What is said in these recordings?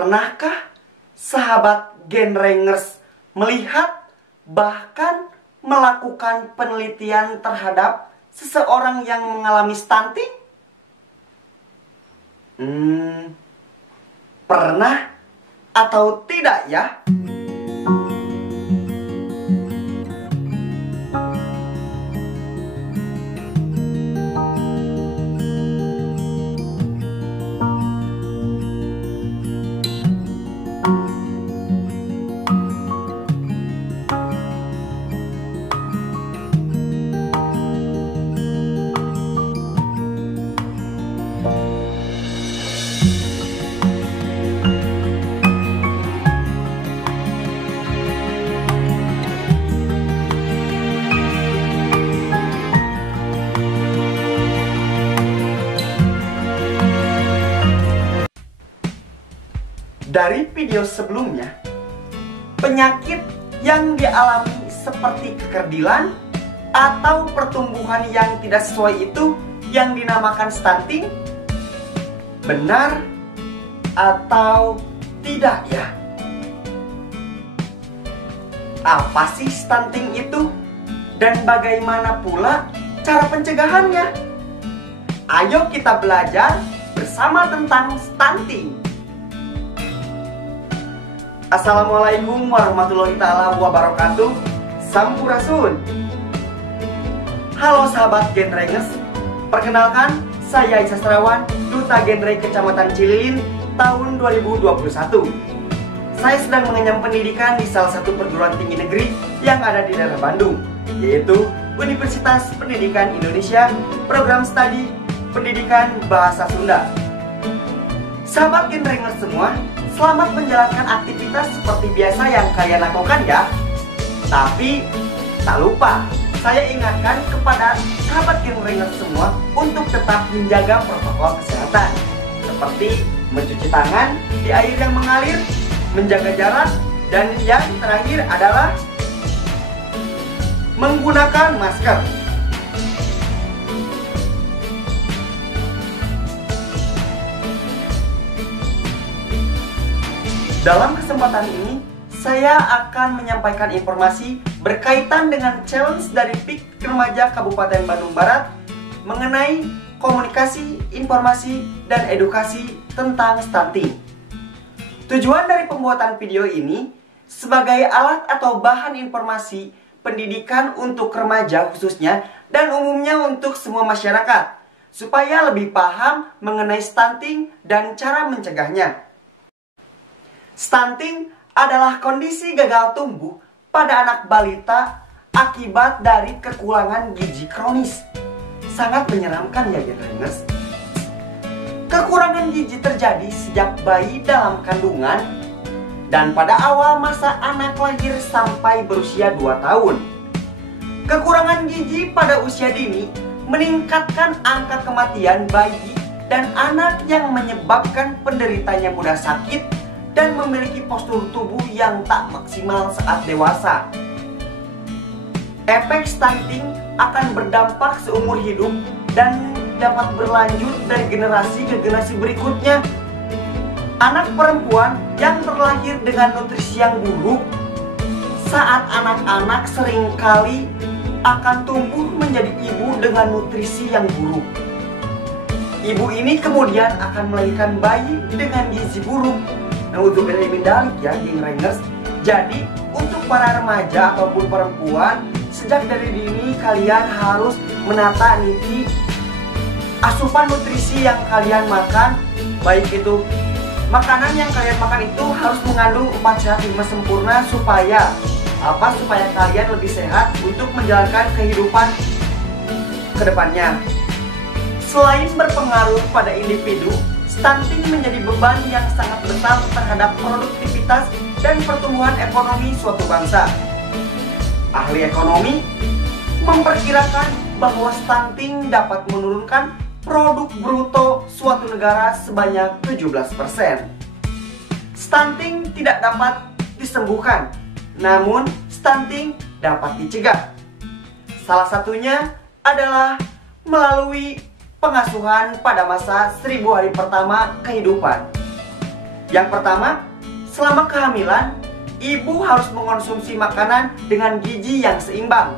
Pernahkah sahabat Genrengers melihat bahkan melakukan penelitian terhadap seseorang yang mengalami stunting? Pernah atau tidak ya? Dari video sebelumnya, penyakit yang dialami seperti kekerdilan atau pertumbuhan yang tidak sesuai itu yang dinamakan stunting, benar atau tidak ya? Apa sih stunting itu? Dan bagaimana pula cara pencegahannya? Ayo kita belajar bersama tentang stunting. Assalamualaikum warahmatullahi ta'ala wabarakatuh. Sampurasun. Halo sahabat Genrengers, perkenalkan saya Sastrawan, Duta Genre Kecamatan Cililin tahun 2021. Saya sedang mengenyam pendidikan di salah satu perguruan tinggi negeri yang ada di daerah Bandung, yaitu Universitas Pendidikan Indonesia, Program Studi Pendidikan Bahasa Sunda. Sahabat Genrengers semua, selamat menjalankan aktivitas seperti biasa yang kalian lakukan ya. Tapi tak lupa saya ingatkan kepada sahabat Genrengers semua untuk tetap menjaga protokol kesehatan, seperti mencuci tangan di air yang mengalir, menjaga jarak, dan yang terakhir adalah menggunakan masker. Dalam kesempatan ini, saya akan menyampaikan informasi berkaitan dengan challenge dari PIK Remaja Kabupaten Bandung Barat mengenai komunikasi, informasi, dan edukasi tentang stunting. Tujuan dari pembuatan video ini sebagai alat atau bahan informasi pendidikan untuk remaja khususnya dan umumnya untuk semua masyarakat, supaya lebih paham mengenai stunting dan cara mencegahnya. Stunting adalah kondisi gagal tumbuh pada anak balita akibat dari kekurangan gizi kronis. Sangat menyeramkan ya Genrengers. Kekurangan gizi terjadi sejak bayi dalam kandungan dan pada awal masa anak lahir sampai berusia 2 tahun. Kekurangan gizi pada usia dini meningkatkan angka kematian bayi dan anak yang menyebabkan penderitanya mudah sakit dan memiliki postur tubuh yang tak maksimal saat dewasa. Efek stunting akan berdampak seumur hidup dan dapat berlanjut dari generasi ke generasi berikutnya. Anak perempuan yang terlahir dengan nutrisi yang buruk saat anak-anak seringkali akan tumbuh menjadi ibu dengan nutrisi yang buruk. Ibu ini kemudian akan melahirkan bayi dengan gizi buruk. Naudzubillah min dzalik ya Genrengers. Jadi untuk para remaja ataupun perempuan, sejak dari dini kalian harus menata niti asupan nutrisi yang kalian makan. Baik itu makanan yang kalian makan itu harus mengandung 4 sehat 5 sempurna supaya supaya kalian lebih sehat untuk menjalankan kehidupan ke depannya. Selain berpengaruh pada individu, stunting menjadi beban yang sangat besar terhadap produktivitas dan pertumbuhan ekonomi suatu bangsa. Ahli ekonomi memperkirakan bahwa stunting dapat menurunkan produk bruto suatu negara sebanyak 17%. Stunting tidak dapat disembuhkan, namun stunting dapat dicegah. Salah satunya adalah melalui pengasuhan pada masa 1000 hari pertama kehidupan. Yang pertama, selama kehamilan, ibu harus mengonsumsi makanan dengan gizi yang seimbang,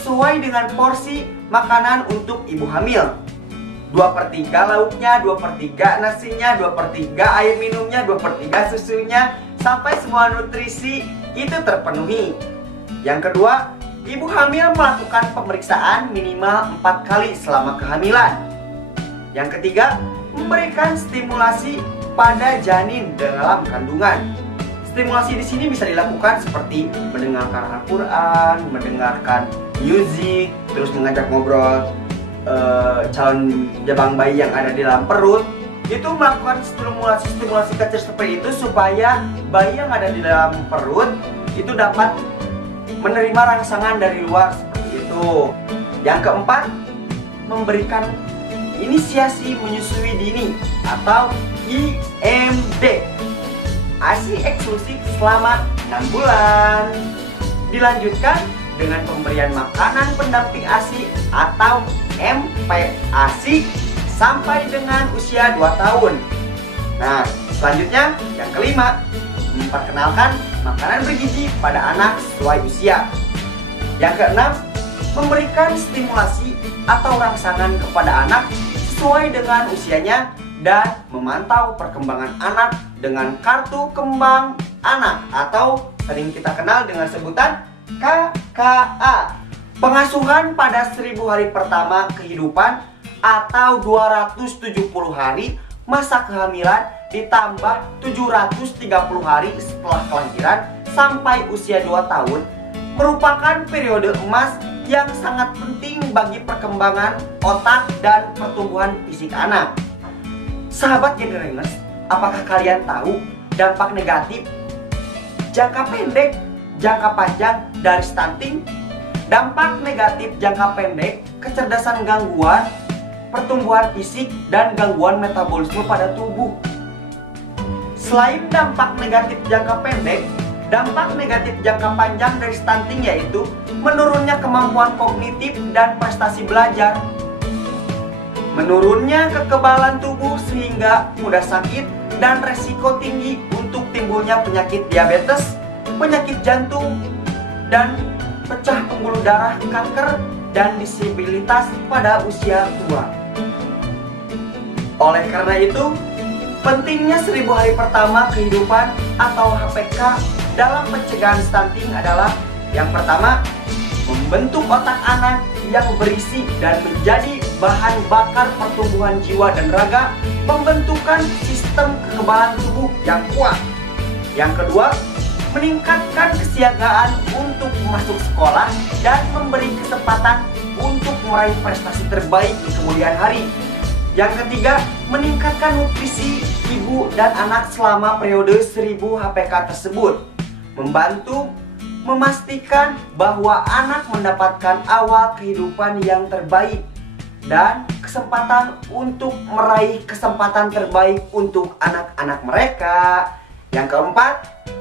sesuai dengan porsi makanan untuk ibu hamil. 2/3 lauknya, 2/3 nasinya, 2/3 air minumnya, 2/3 susunya, sampai semua nutrisi itu terpenuhi. Yang kedua, ibu hamil melakukan pemeriksaan minimal 4 kali selama kehamilan. Yang ketiga, memberikan stimulasi pada janin dalam kandungan. Stimulasi di sini bisa dilakukan seperti mendengarkan Al-Quran, mendengarkan musik, terus mengajak ngobrol calon jabang bayi yang ada di dalam perut. Itu melakukan stimulasi kecil seperti itu supaya bayi yang ada di dalam perut itu dapat menerima rangsangan dari luar seperti itu. Yang keempat, memberikan inisiasi menyusui dini atau IMD, ASI eksklusif selama 6 bulan. Dilanjutkan dengan pemberian makanan pendamping ASI atau MPASI sampai dengan usia 2 tahun. Nah, selanjutnya yang kelima, memperkenalkan makanan bergizi pada anak sesuai usia. Yang keenam, memberikan stimulasi atau rangsangan kepada anak sesuai dengan usianya dan memantau perkembangan anak dengan kartu kembang anak atau sering kita kenal dengan sebutan KKA. Pengasuhan pada 1000 hari pertama kehidupan atau 270 hari masa kehamilan ditambah 730 hari setelah kelahiran sampai usia 2 tahun merupakan periode emas yang sangat penting bagi perkembangan otak dan pertumbuhan fisik anak. Sahabat Genderangers, apakah kalian tahu dampak negatif jangka pendek, jangka panjang dari stunting? Dampak negatif jangka pendek, kecerdasan gangguan, pertumbuhan fisik, dan gangguan metabolisme pada tubuh. Selain dampak negatif jangka pendek, dampak negatif jangka panjang dari stunting yaitu menurunnya kemampuan kognitif dan prestasi belajar, menurunnya kekebalan tubuh sehingga mudah sakit dan resiko tinggi untuk timbulnya penyakit diabetes, penyakit jantung, dan pecah pembuluh darah, kanker, dan disabilitas pada usia tua. Oleh karena itu, pentingnya 1000 hari pertama kehidupan atau HPK dalam pencegahan stunting adalah yang pertama, membentuk otak anak yang berisi dan menjadi bahan bakar pertumbuhan jiwa dan raga, pembentukan sistem kekebalan tubuh yang kuat. Yang kedua, meningkatkan kesiagaan untuk masuk sekolah dan memberi kesempatan untuk meraih prestasi terbaik di kemudian hari. Yang ketiga, meningkatkan nutrisi ibu dan anak selama periode 1000 HPK tersebut, membantu memastikan bahwa anak mendapatkan awal kehidupan yang terbaik dan kesempatan untuk meraih kesempatan terbaik untuk anak-anak mereka. Yang keempat,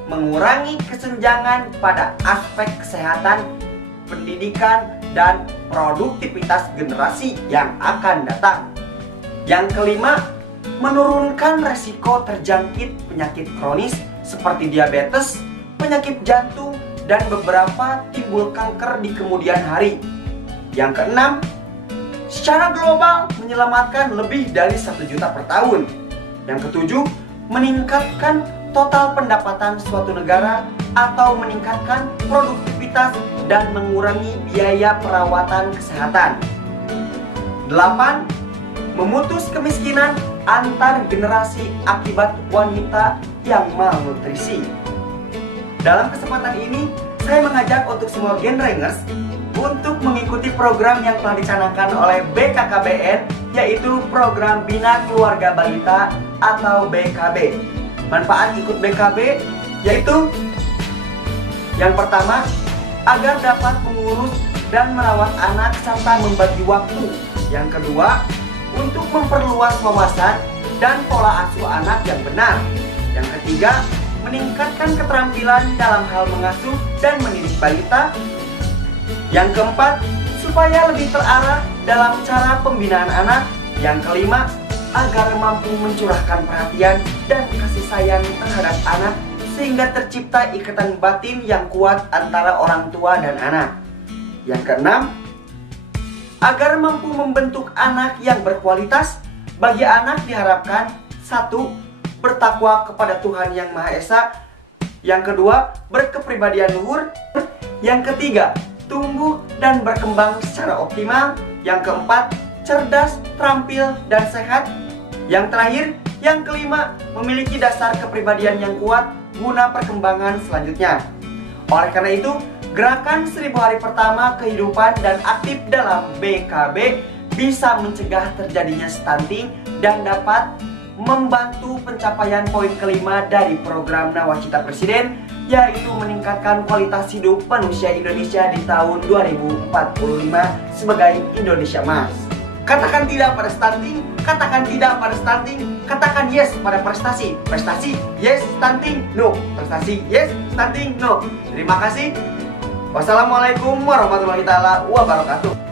mengurangi kesenjangan pada aspek kesehatan, pendidikan, dan produktivitas generasi yang akan datang. Yang kelima, menurunkan resiko terjangkit penyakit kronis seperti diabetes, penyakit jantung, dan beberapa timbul kanker di kemudian hari. Yang keenam, secara global menyelamatkan lebih dari 1 juta per tahun. Yang ketujuh, meningkatkan total pendapatan suatu negara atau meningkatkan produktivitas dan mengurangi biaya perawatan kesehatan. 8. Memutus kemiskinan antar generasi akibat wanita yang malnutrisi. Dalam kesempatan ini, saya mengajak untuk semua Genderangers untuk mengikuti program yang telah dicanangkan oleh BKKBN, yaitu Program Bina Keluarga Balita atau BKB. Manfaat ikut BKB yaitu yang pertama, agar dapat mengurus dan merawat anak serta membagi waktu. Yang kedua, untuk memperluas wawasan dan pola asuh anak yang benar. Yang ketiga, meningkatkan keterampilan dalam hal mengasuh dan mendidik balita. Yang keempat, supaya lebih terarah dalam cara pembinaan anak. Yang kelima, agar mampu mencurahkan perhatian dan kasih sayang terhadap anak sehingga tercipta ikatan batin yang kuat antara orang tua dan anak. Yang keenam, agar mampu membentuk anak yang berkualitas, bagi anak diharapkan: 1. Bertakwa kepada Tuhan Yang Maha Esa. Yang kedua, berkepribadian luhur. Yang ketiga, tumbuh dan berkembang secara optimal. Yang keempat, cerdas, terampil, dan sehat. Yang terakhir, yang kelima, memiliki dasar kepribadian yang kuat guna perkembangan selanjutnya. Oleh karena itu, gerakan 1000 hari pertama kehidupan dan aktif dalam BKB bisa mencegah terjadinya stunting dan dapat membantu pencapaian poin kelima dari program Nawacita Presiden, yaitu meningkatkan kualitas hidup manusia Indonesia di tahun 2045 sebagai Indonesia Emas. Katakan tidak pada stunting, katakan tidak pada stunting, katakan yes pada prestasi. Prestasi, yes, stunting, no. Prestasi, yes, stunting, no. Terima kasih. Wassalamualaikum warahmatullahi wabarakatuh.